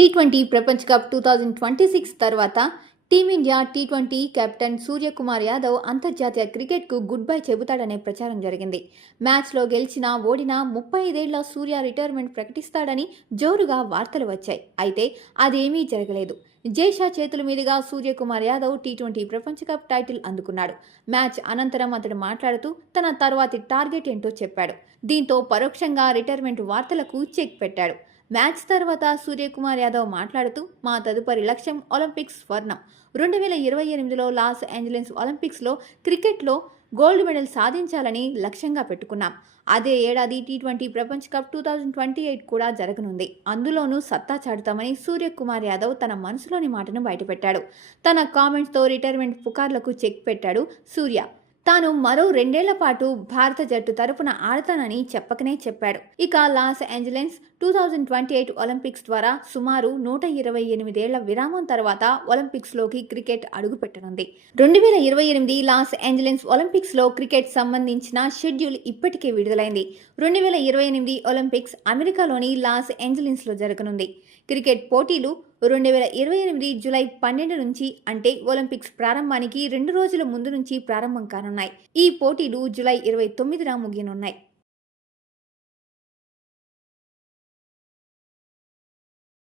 T20 ప్రపంచ cup 2026 తర్వాత team India T20 captain Suryakumar Yadav అంతర్జాతీయ క్రికెట్కు గుడ్ బై చెబుతాడనే ప్రచారం జరిగింది. మ్యాచ్లో గెలిచినా ఓడినా 35 ఏళ్ల సూర్య రిటైర్మెంట్ ప్రకటిస్తాడని జోరుగా వార్తలు వచ్చాయి. అయితే అదేమీ జరగలేదు. జైషా చేతుల మీదుగా సూర్యకుమార్ యాదవ్ టీ20 ప్రపంచ కప్ టైటిల్ అందుకున్నాడు. మ్యాచ్ అనంతరం అతడు మాట్లాడుతూ తన తర్వాతి టార్గెట్ ఏంటో చెప్పాడు. దీంతో పరోక్షంగా రిటైర్మెంట్ వార్తలకు చెక్ పెట్టాడు. మ్యాచ్ తర్వాత సూర్యకుమార్ యాదవ్ మాట్లాడుతూ మా తదుపరి లక్ష్యం ఒలింపిక్స్ స్వర్ణం. 2028లో లాస్ ఏంజలీస్ ఒలింపిక్స్లో క్రికెట్లో గోల్డ్ మెడల్ సాధించాలని లక్ష్యంగా పెట్టుకున్నాం. అదే ఏడాది టీ20 ప్రపంచ కప్ 2028 కూడా జరగనుంది. అందులోనూ సత్తా చాటుతామని సూర్యకుమార్ యాదవ్ తన మనసులోని మాటను బయటపెట్టాడు. తన కామెంట్స్తో రిటైర్మెంట్ పుకార్లకు చెక్ పెట్టాడు సూర్య. తాను మరో 2 ఏళ్ల పాటు భారత జట్టు తరపున ఆడతానని చెప్పకనే చెప్పాడు. ఇక లాస్ ఏంజలీస్ 2028 ఒలింపిక్స్ ద్వారా సుమారు 128 ఏళ్ల విరామం తర్వాత ఒలింపిక్స్లోకి క్రికెట్ అడుగుపెట్టనుంది. 2028 లాస్ ఏంజలీస్ ఒలింపిక్స్లో క్రికెట్ సంబంధించిన షెడ్యూల్ ఇప్పటికే విడుదలైంది. 2028 ఒలింపిక్స్ అమెరికాలోని లాస్ ఏంజలీస్లో జరగనుంది. క్రికెట్ పోటీలు 2028 జూలై 12 నుంచి అంటే ఒలింపిక్స్ ప్రారంభానికి 2 రోజుల ముందు నుంచి ప్రారంభం కానున్నాయి. ఈ పోటీలు జూలై 29న ముగియనున్నాయి.